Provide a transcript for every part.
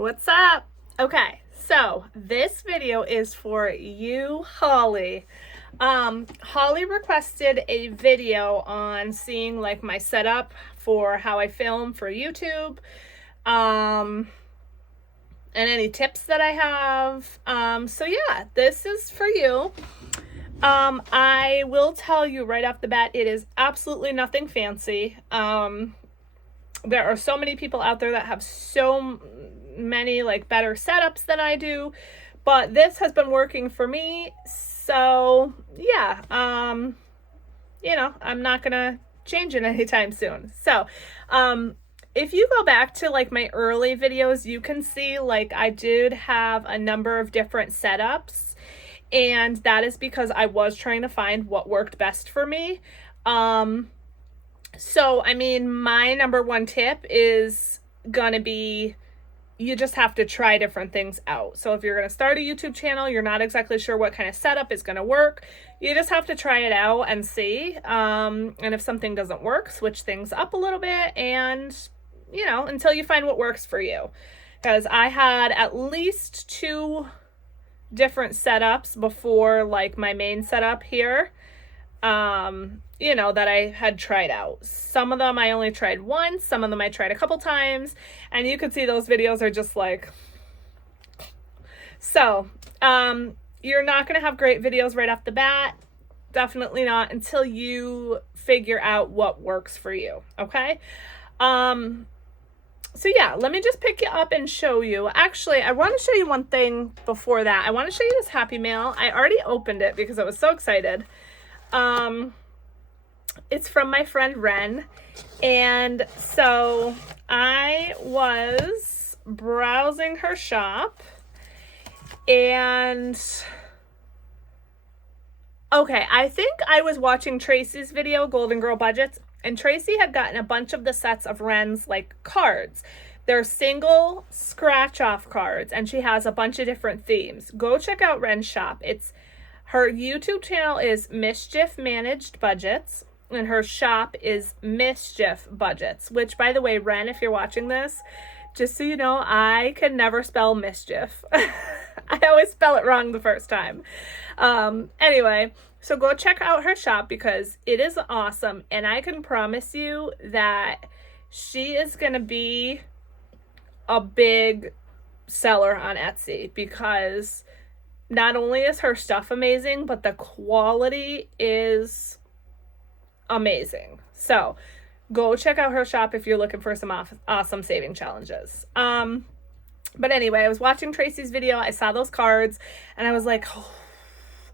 What's up? Okay, so this video is for you, Holly. Holly requested a video on seeing like my setup for how I film for YouTube, and any tips that I have. So yeah, this is for you. I will tell you right off the bat, it is absolutely nothing fancy. There are so many people out there that have so many like better setups than I do, but this has been working for me. So yeah, you know, I'm not gonna change it anytime soon. So if you go back to like my early videos, you can see like I did have a number of different setups, and that is because I was trying to find what worked best for me. So, I mean, my number one tip is going to be you just have to try different things out. So if you're going to start a YouTube channel, you're not exactly sure what kind of setup is going to work. You just have to try it out and see. And if something doesn't work, switch things up a little bit and, you know, until you find what works for you. Because I had at least 2 different setups before like my main setup here. You know, that I had tried out. Some of them I only tried once, some of them I tried a couple times, and you can see those videos are just like, so, you're not going to have great videos right off the bat. Definitely not until you figure out what works for you. Okay. So yeah, let me just pick you up and show you. Actually, I want to show you one thing before that. I want to show you this Happy Mail. I already opened it because I was so excited. It's from my friend Ren, and so I was browsing her shop, and okay, I think I was watching Tracy's video, Golden Girl Budgets, and Tracy had gotten a bunch of the sets of Ren's like cards. They're single scratch off cards, and she has a bunch of different themes. Go check out Ren's shop. Her YouTube channel is Mischief Managed Budgets, and her shop is Mischief Budgets, which, by the way, Ren, if you're watching this, just so you know, I can never spell mischief. I always spell it wrong the first time. Anyway, so go check out her shop because it is awesome, and I can promise you that she is going to be a big seller on Etsy because not only is her stuff amazing, but the quality is amazing. So go check out her shop if you're looking for some awesome saving challenges. But anyway, I was watching Tracy's video. I saw those cards and I was like, oh,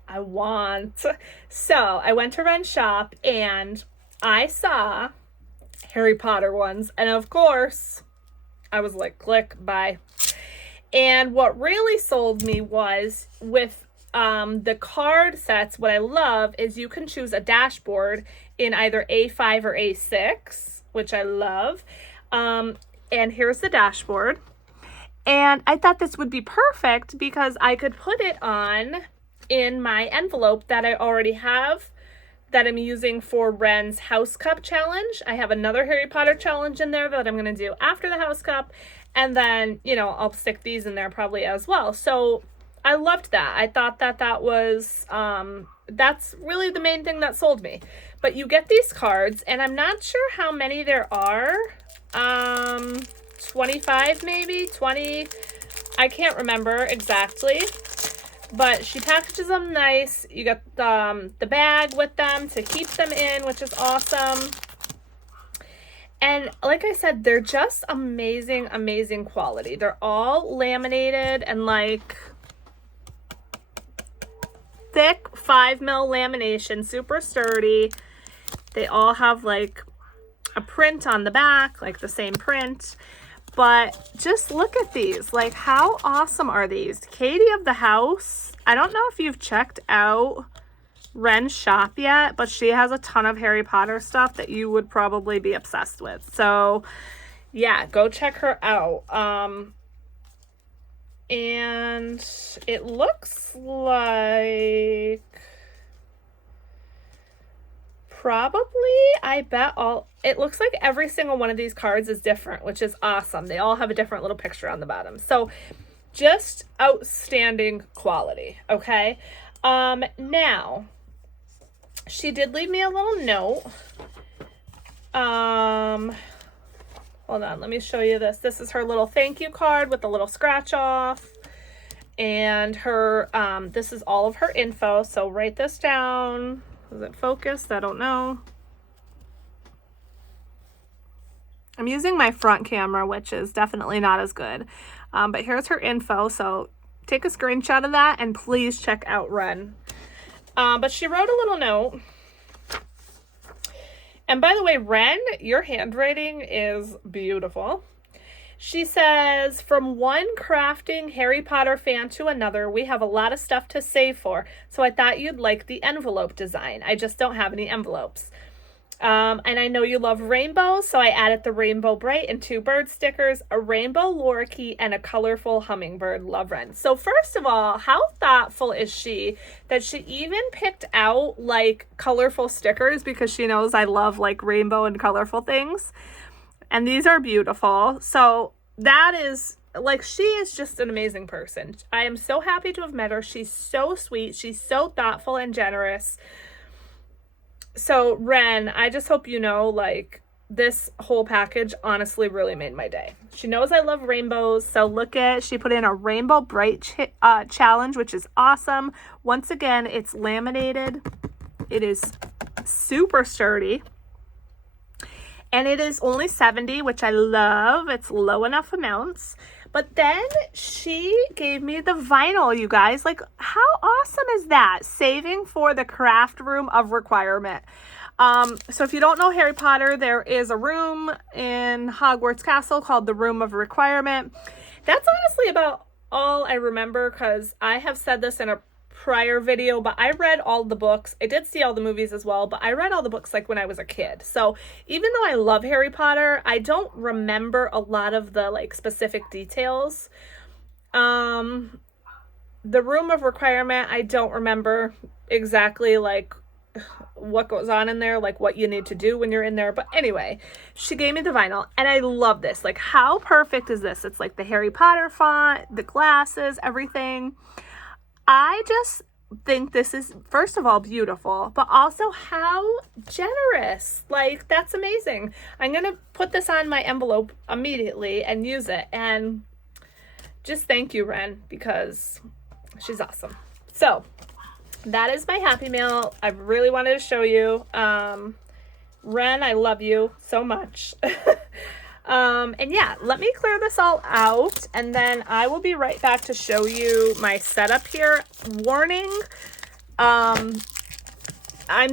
I want. So I went to Ren's shop and I saw Harry Potter ones. And of course, I was like, click, buy. And what really sold me was with the card sets, what I love is you can choose a dashboard in either A5 or A6, which I love. And here's the dashboard. And I thought this would be perfect because I could put it on in my envelope that I already have that I'm using for Ren's House Cup Challenge. I have another Harry Potter challenge in there that I'm going to do after the House Cup. And then, you know, I'll stick these in there probably as well. So I loved that. I thought that that was, that's really the main thing that sold me. But you get these cards, and I'm not sure how many there are. 25 maybe, 20. I can't remember exactly. But she packages them nice. You get the bag with them to keep them in, which is awesome. And like I said, they're just amazing, amazing quality. They're all laminated and like thick 5mm lamination, super sturdy. They all have like a print on the back, like the same print. But just look at these. Like, how awesome are these? Katie of the house. I don't know if you've checked out Ren's shop yet, but she has a ton of Harry Potter stuff that you would probably be obsessed with. So yeah, go check her out. And it looks like I bet it looks like every single one of these cards is different, which is awesome. They all have a different little picture on the bottom. So just outstanding quality, okay? Now, she did leave me a little note. Hold on, let me show you this. This is her little thank you card with a little scratch off. And her, this is all of her info. So write this down. Is it focused? I don't know. I'm using my front camera, which is definitely not as good. But here's her info. So take a screenshot of that and please check out Ren. But she wrote a little note. And by the way, Ren, your handwriting is beautiful. She says, from one crafting Harry Potter fan to another, we have a lot of stuff to save for. So I thought you'd like the envelope design. I just don't have any envelopes. And I know you love rainbows, so I added the Rainbow Bright and 2 bird stickers, a rainbow lorikeet, and a colorful hummingbird. Love, Ren. So first of all, how thoughtful is she that she even picked out like colorful stickers because she knows I love like rainbow and colorful things. And these are beautiful. So that is like, she is just an amazing person. I am so happy to have met her. She's so sweet. She's so thoughtful and generous. So Ren, I just hope you know, like, this whole package honestly really made my day. She knows I love rainbows. So look at, she put in a Rainbow Bright challenge, which is awesome. Once again, it's laminated. It is super sturdy. And it is only 70, which I love. It's low enough amounts. But then she gave me the vinyl, you guys. Like, how awesome is that? Saving for the craft room of requirement. So if you don't know Harry Potter, there is a room in Hogwarts Castle called the Room of Requirement. That's honestly about all I remember, because I have said this in a prior video, but I read all the books. I did see all the movies as well, but I read all the books like when I was a kid. So even though I love Harry Potter, I don't remember a lot of the like specific details. The Room of Requirement, I don't remember exactly like what goes on in there, like what you need to do when you're in there. But anyway, she gave me the vinyl and I love this. Like, how perfect is this? It's like the Harry Potter font, the glasses, everything. I just think this is, first of all, beautiful, but also how generous. Like, that's amazing. I'm going to put this on my envelope immediately and use it. And just thank you, Ren, because she's awesome. So that is my Happy Mail. I really wanted to show you. Ren, I love you so much. And yeah, let me clear this all out and then I will be right back to show you my setup here. Warning, I'm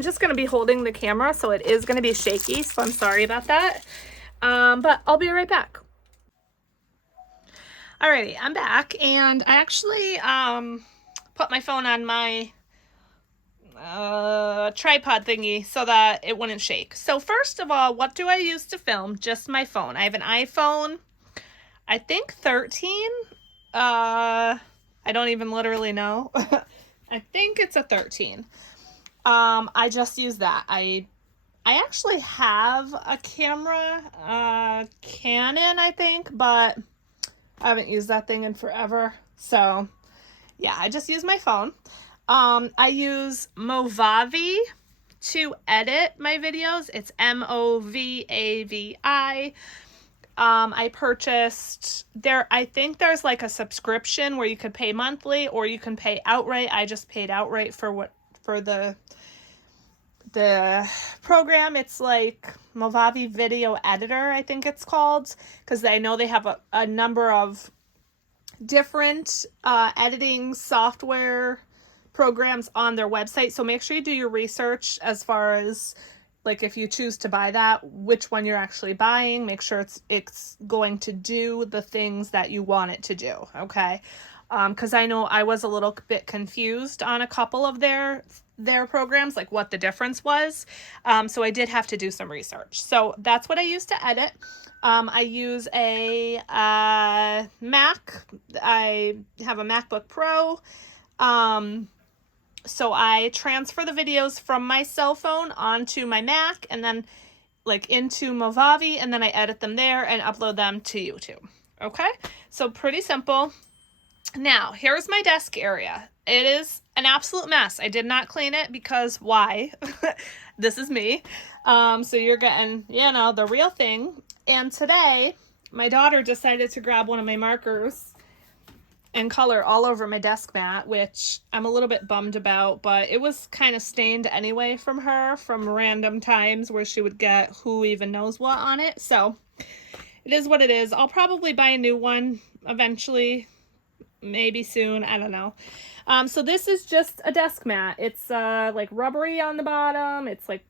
just going to be holding the camera, so it is going to be shaky, so I'm sorry about that. But I'll be right back. Alrighty, I'm back, and I actually put my phone on my tripod thingy so that it wouldn't shake. So first of all, what do I use to film? Just my phone. I have an iPhone, I think 13. I don't even literally know. I think it's a 13. I just use that. I actually have a camera, Canon, I think, but I haven't used that thing in forever. So yeah, I just use my phone. I use Movavi to edit my videos. It's Movavi. I purchased there. I think there's like a subscription where you could pay monthly or you can pay outright. I just paid outright for the program. It's like Movavi Video Editor, I think it's called, because I know they have a number of different editing software programs on their website. So make sure you do your research as far as like if you choose to buy that, which one you're actually buying. Make sure it's going to do the things that you want it to do, okay? Because I know I was a little bit confused on a couple of their programs, like what the difference was. So I did have to do some research. So that's what I use to edit. I use a Mac. I have a MacBook Pro. So I transfer the videos from my cell phone onto my Mac and then like into Movavi, and then I edit them there and upload them to YouTube. Okay, so pretty simple. Now, here's my desk area. It is an absolute mess. I did not clean it because why? This is me. So you're getting, the real thing. And today, my daughter decided to grab one of my markers and color all over my desk mat, which I'm a little bit bummed about, but it was kind of stained anyway from her from random times where she would get who even knows what on it. So it is what it is. I'll probably buy a new one eventually, maybe soon. I don't know. So this is just a desk mat. It's like rubbery on the bottom. It's like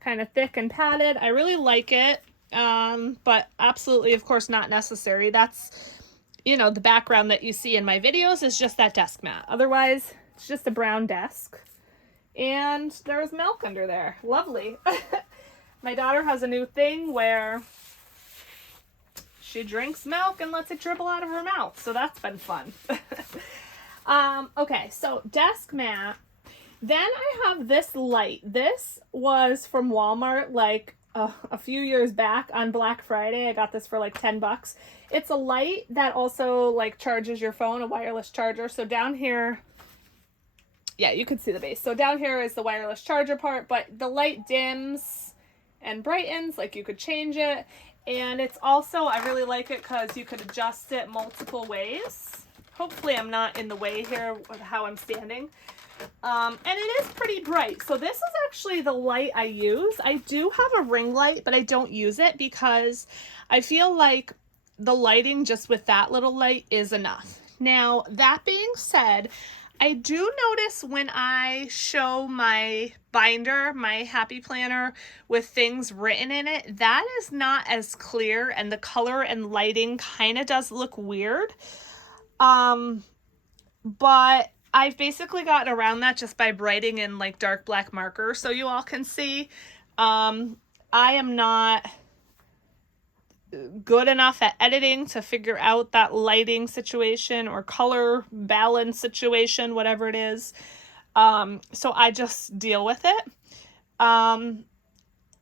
kind of thick and padded. I really like it, but absolutely, of course, not necessary. That's the background that you see in my videos is just that desk mat. Otherwise, it's just a brown desk. And there's milk under there. Lovely. My daughter has a new thing where she drinks milk and lets it dribble out of her mouth. So that's been fun. Okay, so desk mat. Then I have this light. This was from Walmart like a few years back on Black Friday. I got this for like $10. It's a light that also like charges your phone, a wireless charger. So down here, yeah, you can see the base. So down here is the wireless charger part, but the light dims and brightens, like you could change it. And it's also, I really like it because you could adjust it multiple ways. Hopefully I'm not in the way here with how I'm standing. And it is pretty bright. So this is actually the light I use. I do have a ring light, but I don't use it because I feel like the lighting just with that little light is enough. Now, that being said, I do notice when I show my binder, my happy planner with things written in it, that is not as clear and the color and lighting kind of does look weird. But I've basically gotten around that just by writing in like dark black marker so you all can see. I am not good enough at editing to figure out that lighting situation or color balance situation, whatever it is. So I just deal with it.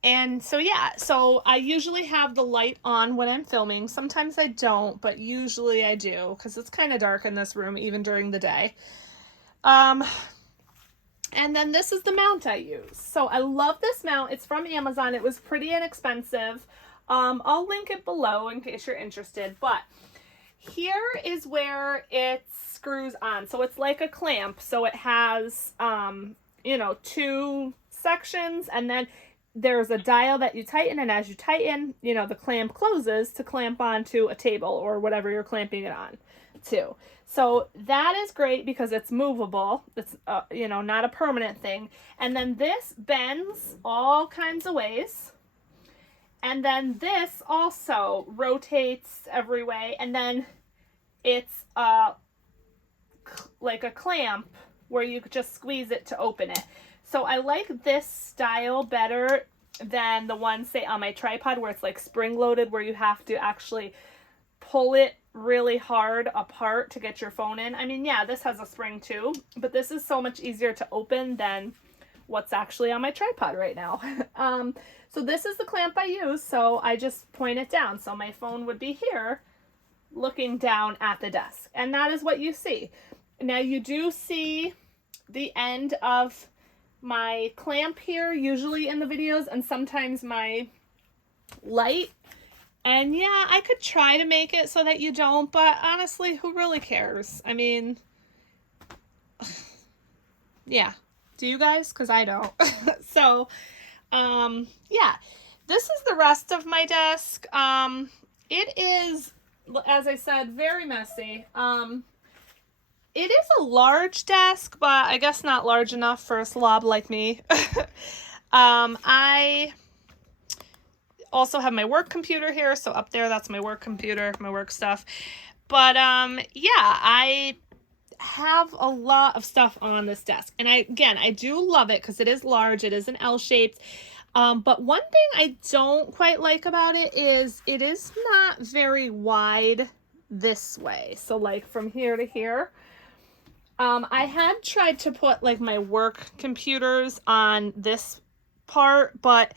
And so, yeah, so I usually have the light on when I'm filming. Sometimes I don't, but usually I do because it's kind of dark in this room even during the day. And then this is the mount I use. So I love this mount. It's from Amazon. It was pretty inexpensive. I'll link it below in case you're interested, but here is where it screws on. So it's like a clamp. So it has, two sections, and then there's a dial that you tighten, and as you tighten, the clamp closes to clamp onto a table or whatever you're clamping it on to. So that is great because it's movable. It's, not a permanent thing. And then this bends all kinds of ways. And then this also rotates every way. And then it's like a clamp where you could just squeeze it to open it. So I like this style better than the one, say, on my tripod where it's like spring-loaded, where you have to actually pull it really hard apart to get your phone in. I mean, yeah, this has a spring too, but this is so much easier to open than what's actually on my tripod right now. So this is the clamp I use, so I just point it down. So my phone would be here looking down at the desk, and that is what you see. Now you do see the end of my clamp here, usually in the videos, and sometimes my light. And yeah, I could try to make it so that you don't, but honestly, who really cares? I mean, yeah. Do you guys? Because I don't. So, yeah. This is the rest of my desk. It is, as I said, very messy. It is a large desk, but I guess not large enough for a slob like me. I also have my work computer here, so up there, that's my work computer, my work stuff. But yeah, I have a lot of stuff on this desk, and I do love it because it is large. It is an L-shaped. But one thing I don't quite like about it is not very wide this way. So like from here to here. I had tried to put like my work computers on this part, but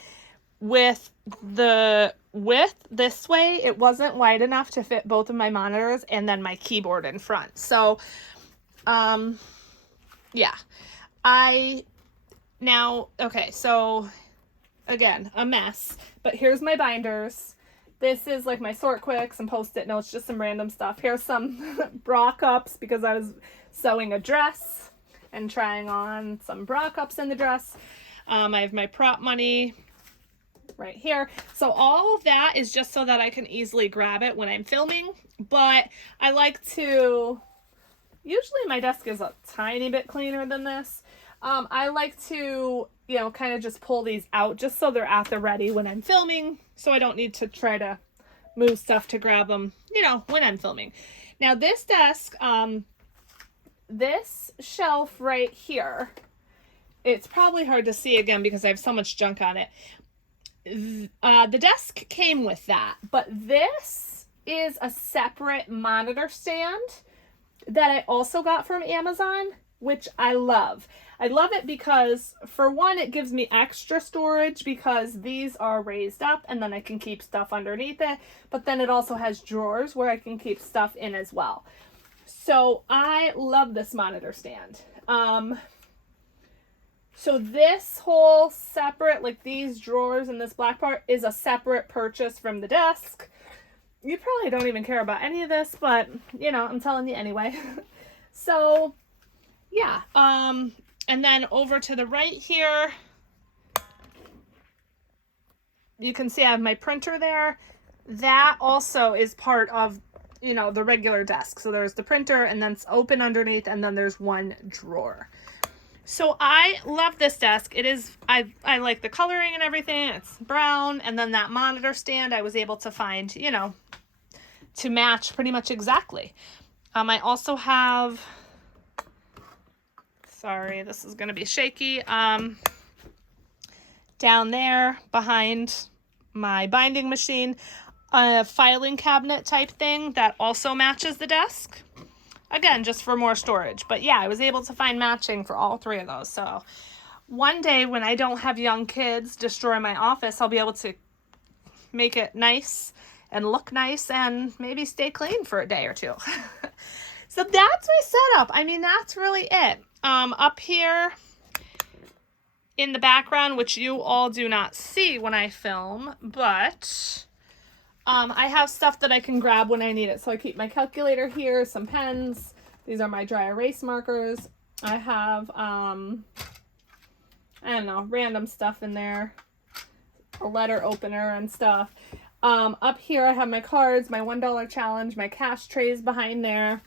with the width this way, it wasn't wide enough to fit both of my monitors and then my keyboard in front. So, yeah, okay, so again, a mess, but here's my binders. This is like my sort quick, some post-it notes, just some random stuff. Here's some bra cups because I was sewing a dress and trying on some bra cups in the dress. I have my prop money right here. So all of that is just so that I can easily grab it when I'm filming, but I like to, usually my desk is a tiny bit cleaner than this. I like to, you know, kind of just pull these out just so they're at the ready when I'm filming, so I don't need to try to move stuff to grab them, you know, when I'm filming. Now this desk, this shelf right here, it's probably hard to see again because I have so much junk on it. The desk came with that, but this is a separate monitor stand that I also got from Amazon, which I love. I love it because, for one, it gives me extra storage because these are raised up and then I can keep stuff underneath it, but then it also has drawers where I can keep stuff in as well. So I love this monitor stand. So this whole separate, like these drawers and this black part, is a separate purchase from the desk. You probably don't even care about any of this, but, you know, I'm telling you anyway. So, yeah. And then over to the right here, you can see I have my printer there. That also is part of, you know, the regular desk. So there's the printer and then it's open underneath and then there's one drawer. So I love this desk. It is, I like the coloring and everything. It's brown. And then that monitor stand I was able to find, you know, to match pretty much exactly. I also have, sorry, this is going to be shaky. Down there behind my binding machine, a filing cabinet type thing that also matches the desk. Again, just for more storage. But yeah, I was able to find matching for all three of those. So one day when I don't have young kids destroy my office, I'll be able to make it nice and look nice and maybe stay clean for a day or two. So that's my setup. I mean, that's really it. Up here in the background, which you all do not see when I film, but I have stuff that I can grab when I need it. So I keep my calculator here, some pens. These are my dry erase markers. I have, I don't know, random stuff in there. A letter opener and stuff. Up here I have my cards, my $1 challenge, my cash trays behind there.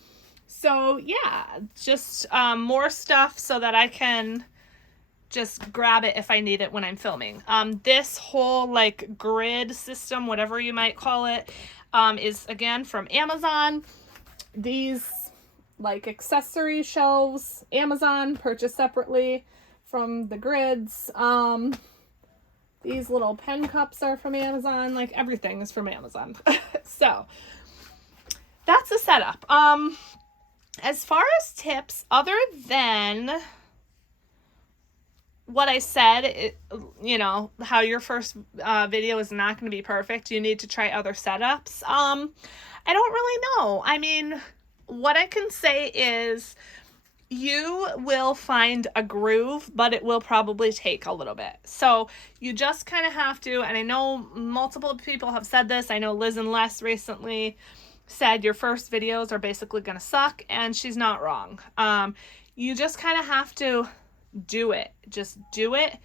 So yeah, just more stuff so that I can just grab it if I need it when I'm filming. This whole like grid system, whatever you might call it, is again from Amazon. These like accessory shelves, Amazon, purchased separately from the grids. These little pen cups are from Amazon. Like everything is from Amazon. So that's the setup. As far as tips, other than what I said, you know, how your first video is not going to be perfect. You need to try other setups. I don't really know. I mean, what I can say is you will find a groove, but it will probably take a little bit. So you just kind of have to, and I know multiple people have said this. I know Liz and Les recently said your first videos are basically going to suck, and she's not wrong. You just kind of have to do it. Just do it.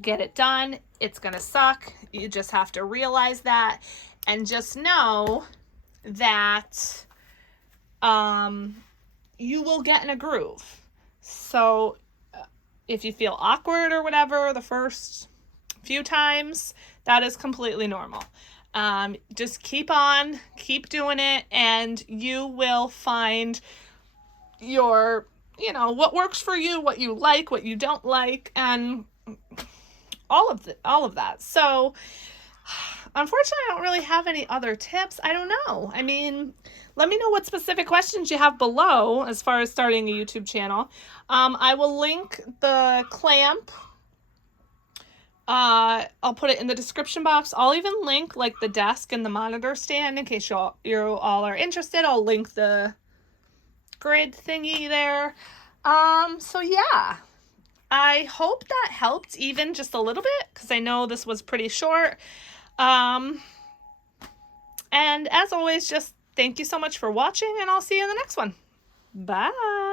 Get it done. It's going to suck. You just have to realize that and just know that you will get in a groove. So if you feel awkward or whatever the first few times, that is completely normal. Just keep on, keep doing it, and you will find your, you know, what works for you, what you like, what you don't like, and all of that. So unfortunately, I don't really have any other tips. I don't know. I mean, let me know what specific questions you have below as far as starting a YouTube channel. I will link the clamp. I'll put it in the description box. I'll even link like the desk and the monitor stand in case you all are interested. I'll link the grid thingy there. So yeah, I hope that helped even just a little bit, because I know this was pretty short. And as always, just thank you so much for watching, and I'll see you in the next one. Bye.